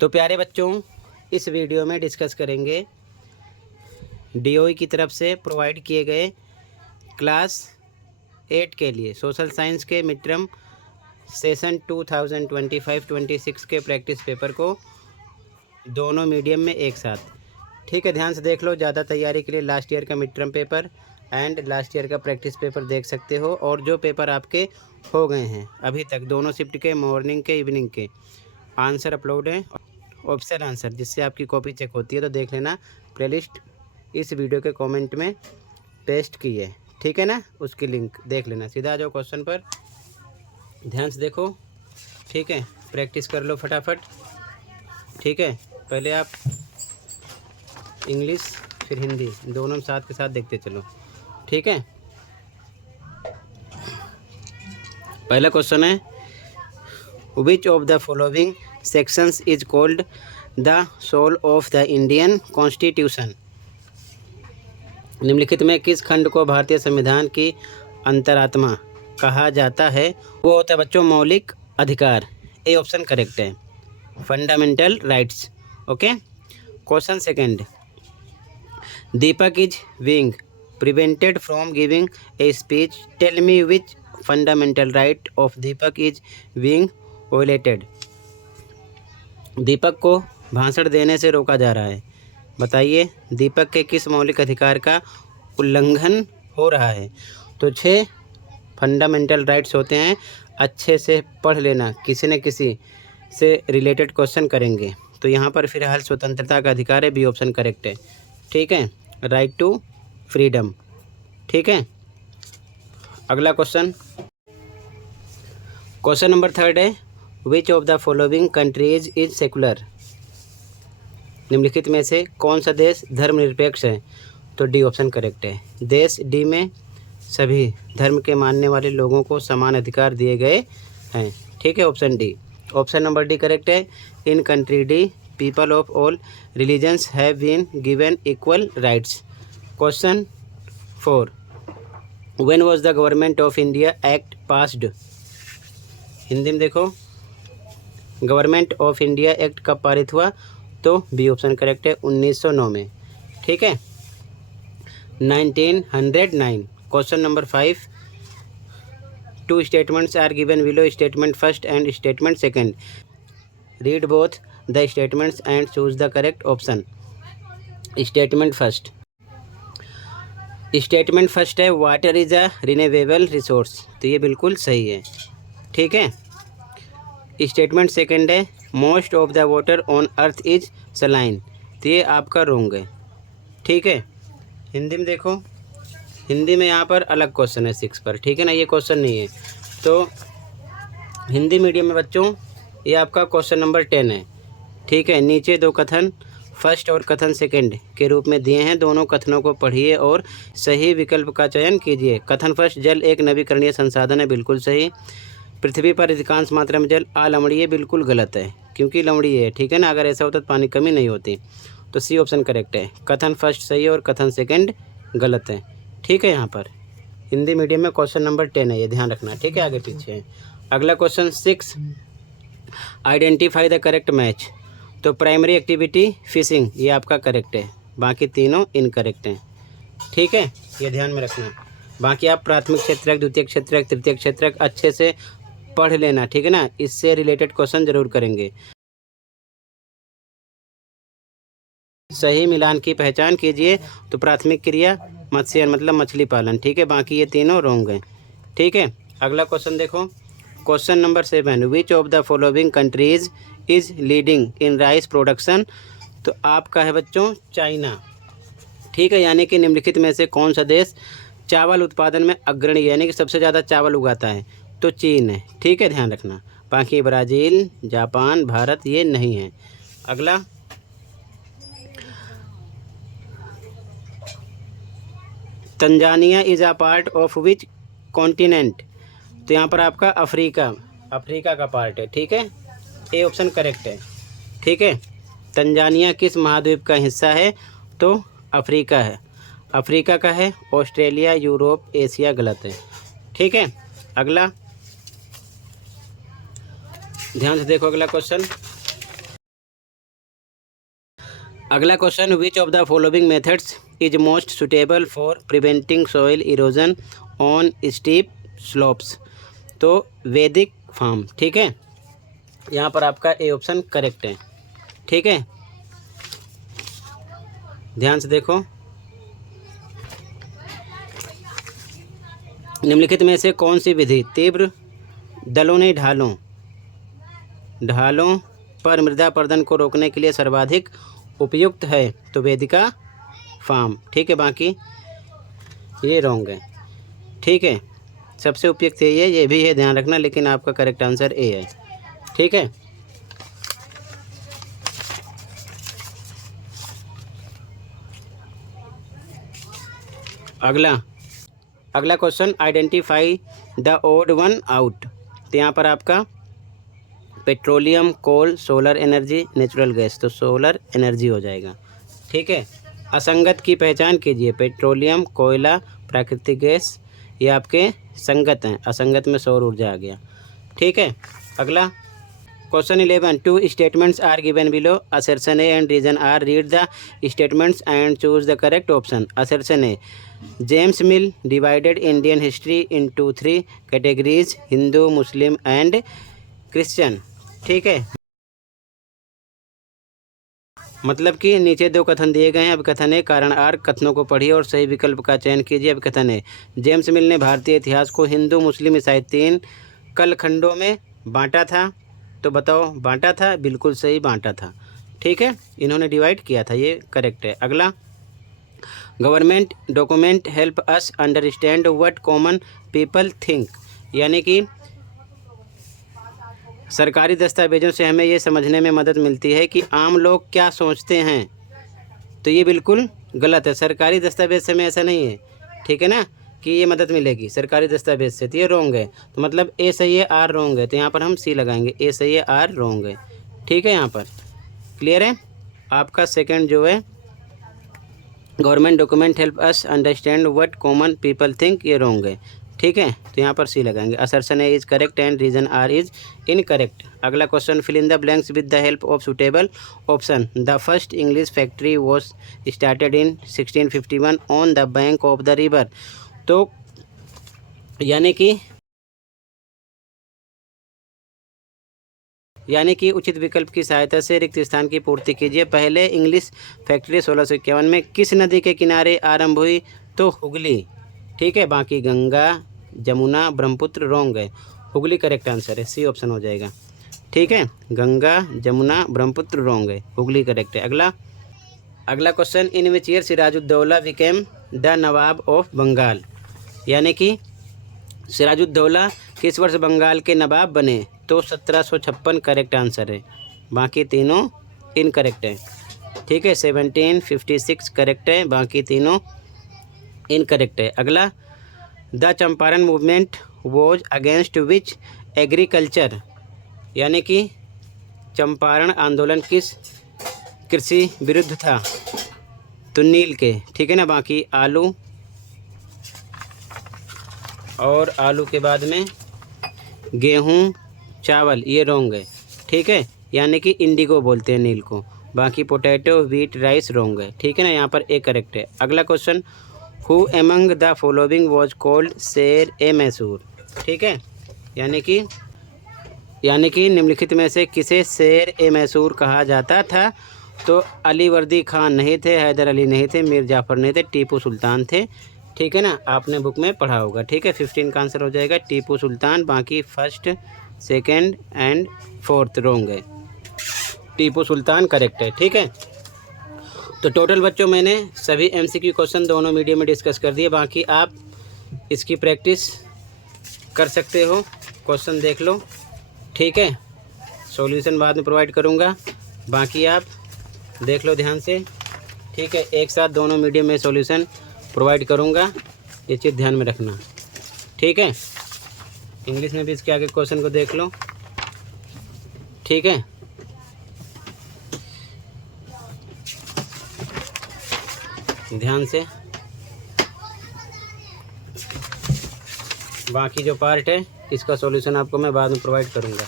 तो प्यारे बच्चों, इस वीडियो में डिस्कस करेंगे डीओई की तरफ से प्रोवाइड किए गए क्लास 8 के लिए सोशल साइंस के मिड टर्म सेशन 2025-26 के प्रैक्टिस पेपर को दोनों मीडियम में एक साथ। ठीक है, ध्यान से देख लो। ज़्यादा तैयारी के लिए लास्ट ईयर का mid term paper and last year का प्रैक्टिस पेपर देख सकते हो, और जो पेपर आपके हो गए हैं अभी तक, दोनों शिफ्ट के, मॉर्निंग के, इवनिंग के आंसर अपलोड हैं, ऑप्शन आंसर, जिससे आपकी कॉपी चेक होती है। तो देख लेना, प्लेलिस्ट इस वीडियो के कमेंट में पेस्ट की है, ठीक है ना, उसकी लिंक देख लेना। सीधा आ जाओ क्वेश्चन पर, ध्यान से देखो। ठीक है, प्रैक्टिस कर लो फटाफट। ठीक है, पहले आप इंग्लिश फिर हिंदी दोनों साथ के साथ देखते चलो। ठीक है, पहला क्वेश्चन है, which of the following sections is called the soul of the Indian constitution. निम्नलिखित में किस खंड को भारतीय संविधान की अंतरात्मा कहा जाता है? वो होता है बच्चों मौलिक अधिकार। ए ऑप्शन करेक्ट है, fundamental rights. Okay, question second, Deepak is being prevented from giving a speech, tell me which fundamental right of Deepak is being violated. Deepak को भाषण देने से रोका जा रहा है, बताइए दीपक के किस मौलिक अधिकार का उल्लंघन हो रहा है? तो 6 फंडामेंटल राइट्स होते हैं, अच्छे से पढ़ लेना, किसी न किसी से रिलेटेड क्वेश्चन करेंगे। तो यहाँ पर फिलहाल स्वतंत्रता का अधिकार है, बी ऑप्शन करेक्ट है। ठीक है, राइट टू फ्रीडम। ठीक है, अगला क्वेश्चन, क्वेश्चन नंबर 3 है, which of the following countries is secular. निम्नलिखित में से कौन सा देश धर्मनिरपेक्ष है? तो डी ऑप्शन करेक्ट है। देश डी में सभी धर्म के मानने वाले लोगों को समान अधिकार दिए गए हैं। ठीक है, option D, option number D correct है। In country the people of all religions have been given equal rights. Question 4, when was the government of India act passed. Hindi में देखो, गवर्नमेंट ऑफ इंडिया एक्ट कब पारित हुआ? तो B option correct है, 1909 में। ठीक है, 1909। Question number 5, 2 statements are given below, statement first and statement second, read both the statements and choose the correct option. Statement first, statement first है water is a renewable resource, तो ये बिल्कुल सही है। ठीक है, स्टेटमेंट सेकंड है most of the water on earth is saline, तो ये आपका रोंग है। ठीक है, हिंदी में देखो, हिंदी में यहाँ पर अलग क्वेश्चन है 6 पर, ठीक है ना, ये क्वेश्चन नहीं है। तो हिंदी मीडियम में बच्चों ये आपका क्वेश्चन नंबर 10 है। ठीक है, नीचे 2 कथन फर्स्ट और कथन सेकंड के रूप में दिए हैं, दोनों कथनों को पढ़िए और सही विकल्प का चयन कीजिए। कथन फर्स्ट, जल एक नवीकरणीय संसाधन है, बिल्कुल सही। पृथ्वी पर अधिकांश मात्रा में जल अलवणीय, बिल्कुल गलत है, क्योंकि लवणीय है। ठीक है ना, अगर ऐसा होता तो पानी कमी नहीं होती। तो सी ऑप्शन करेक्ट है, कथन फर्स्ट सही है और कथन सेकंड गलत है। ठीक है, यहाँ पर हिंदी मीडियम में क्वेश्चन नंबर 10 है, ये ध्यान रखना। ठीक है, आगे पीछे है। अगला question 6, identify the correct match. तो प्राइमरी एक्टिविटी फिशिंग, ये आपका करेक्ट है, बाकी तीनों इनकरेक्ट हैं। ठीक है, ये ध्यान में रखना। बाकी आप प्राथमिक क्षेत्रक, द्वितीय क्षेत्रक, तृतीय क्षेत्रक अच्छे से पढ़ लेना, ठीक है ना, इससे रिलेटेड क्वेश्चन जरूर करेंगे। सही मिलान की पहचान कीजिए। तो प्राथमिक क्रिया मत्स्यन मतलब मछली पालन, ठीक है, बाकी ये तीनों रोंग हैं। ठीक है, अगला क्वेश्चन देखो, question number 7, which of the following countries is leading in rice production. तो आपका है बच्चों चाइना। ठीक है, यानी कि निम्नलिखित में से कौन सा देश चावल उत्पादन में अग्रणी, यानी कि सबसे ज़्यादा चावल उगाता है? तो चीन है। ठीक है, ध्यान रखना। बाकी ब्राज़ील, जापान, भारत ये नहीं है। अगला, Tanzania is a part of which continent. तो यहाँ पर आपका अफ्रीका, अफ्रीका का पार्ट है। ठीक है, ए ऑप्शन करेक्ट है। ठीक है, तंजानिया किस महाद्वीप का हिस्सा है? तो अफ्रीका है, अफ्रीका का है। ऑस्ट्रेलिया, यूरोप, एशिया गलत है। ठीक है, अगला ध्यान से देखो, अगला क्वेश्चन, अगला question, which of the following methods is most suitable for preventing soil erosion on steep slopes. तो वैदिक फार्म, ठीक है, यहाँ पर आपका ए ऑप्शन करेक्ट है। ठीक है, ध्यान से देखो, निम्नलिखित में से कौन सी विधि तीव्र दलों ने ढालों पर मृदा अपरदन को रोकने के लिए सर्वाधिक उपयुक्त है। तो वेदिका फार्म, ठीक है, बाकी ये रॉन्ग है। ठीक है, सबसे उपयुक्त ये भी है, ध्यान रखना, लेकिन आपका करेक्ट आंसर ए है। ठीक है, अगला question, identify the odd one out. तो यहाँ पर आपका petroleum, coal, solar energy, natural gas, तो सोलर एनर्जी हो जाएगा। ठीक है, असंगत की पहचान कीजिए। पेट्रोलियम, कोयला, प्राकृतिक गैस, ये आपके संगत हैं, असंगत में सौर ऊर्जा आ गया। ठीक है, अगला question 11, two statements are given below, assertion A and reason R, read the statements and choose the correct option. Assertion A, James Mill divided Indian history into 3 categories, Hindu, Muslim and Christian. ठीक है, मतलब कि नीचे दो कथन दिए गए हैं। अब कथन है, कारण आर, कथनों को पढ़िए और सही विकल्प का चयन कीजिए। अब कथन है, जेम्स मिल ने भारतीय इतिहास को हिंदू, मुस्लिम, ईसाई 3 कलखंडों में बांटा था। तो बताओ, बांटा था, बिल्कुल सही, बांटा था। ठीक है, इन्होंने डिवाइड किया था, ये करेक्ट है। अगला, government document help us understand what common people think, यानी कि सरकारी दस्तावेजों से हमें ये समझने में मदद मिलती है कि आम लोग क्या सोचते हैं। तो ये बिल्कुल गलत है, सरकारी दस्तावेज से हमें ऐसा नहीं है, ठीक है ना, कि ये मदद मिलेगी सरकारी दस्तावेज से, तो ये रॉन्ग है। तो मतलब ए सही है, आर रॉन्ग है, तो यहाँ पर हम सी लगाएंगे, ए सही है, आर रॉन्ग है। ठीक है, यहाँ पर क्लियर है। आपका सेकंड जो है, government document help us understand what common people think, ये रॉन्ग है। ठीक है, तो यहाँ पर सी लगाएंगे। Assertion A is correct and reason R is incorrect. अगला question, fill in the blanks with the help of suitable option. The first English factory was started in 1651 on the bank of the river. तो यानी कि उचित विकल्प की सहायता से रिक्त स्थान की पूर्ति कीजिए। पहले इंग्लिश फैक्ट्री 1651 में किस नदी के किनारे आरंभ हुई? तो हुगली। ठीक है, बाकी गंगा, जमुना, ब्रह्मपुत्र रॉन्ग है, हुगली करेक्ट आंसर है, सी ऑप्शन हो जाएगा। ठीक है, गंगा, जमुना, ब्रह्मपुत्र रॉन्ग है, हुगली करेक्ट है। अगला question, in which year Sirajuddaulah became the nawab of Bengal, यानी कि सिराजुद्दौला किस वर्ष बंगाल के नवाब बने? तो 1756 करेक्ट आंसर है, बाकी तीनों इनकरेक्ट है। ठीक है, 1756 करेक्ट है, बाकी तीनों इनकरेक्ट है। अगला, the Champaran movement was against which agriculture, यानी कि चंपारण आंदोलन किस कृषि विरुद्ध था? तो नील के। ठीक है ना, बाकी आलू और आलू के बाद में गेहूं, चावल, ये रॉन्ग है। ठीक है, यानी कि इंडिगो बोलते हैं नील को, बाकी पोटैटो, व्हीट, राइस रॉन्ग है। ठीक है ना, यहाँ पर ए करेक्ट है। अगला question, who among the following was called शेर ए मैसूर। ठीक है, यानी कि निम्नलिखित में से किसे शेर ए मैसूर कहा जाता था? तो अली वर्दी खान नहीं थे, हैदर अली नहीं थे, मीर जाफ़र नहीं थे, टीपू सुल्तान थे। ठीक है ना, आपने बुक में पढ़ा होगा। ठीक है, 15 का आंसर हो जाएगा टीपू सुल्तान, बाकी first, second and fourth wrong है, टीपू सुल्तान करेक्ट है। ठीक है, तो टोटल बच्चों मैंने सभी MCQ क्वेश्चन दोनों मीडियम में डिस्कस कर दिए, बाकी आप इसकी प्रैक्टिस कर सकते हो, क्वेश्चन देख लो। ठीक है, सॉल्यूशन बाद में प्रोवाइड करूँगा, बाकी आप देख लो ध्यान से। ठीक है, एक साथ दोनों मीडियम में सॉल्यूशन प्रोवाइड करूँगा, ये चीज़ ध्यान में रखना। ठीक है, इंग्लिश में भी इसके आगे क्वेश्चन को देख लो। ठीक है, ध्यान से, बाकी जो पार्ट है इसका सॉल्यूशन आपको मैं बाद में प्रोवाइड करूँगा।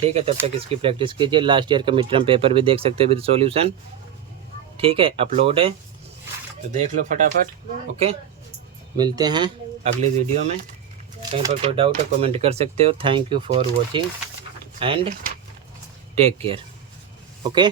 ठीक है, तब तक इसकी प्रैक्टिस कीजिए। लास्ट ईयर का मिड टर्म पेपर भी देख सकते हो विद सॉल्यूशन। ठीक है, अपलोड है तो देख लो फटाफट। ओके, मिलते हैं अगली वीडियो में। कहीं पर कोई डाउट है कमेंट कर सकते हो। Thank you for watching and take care. Okay.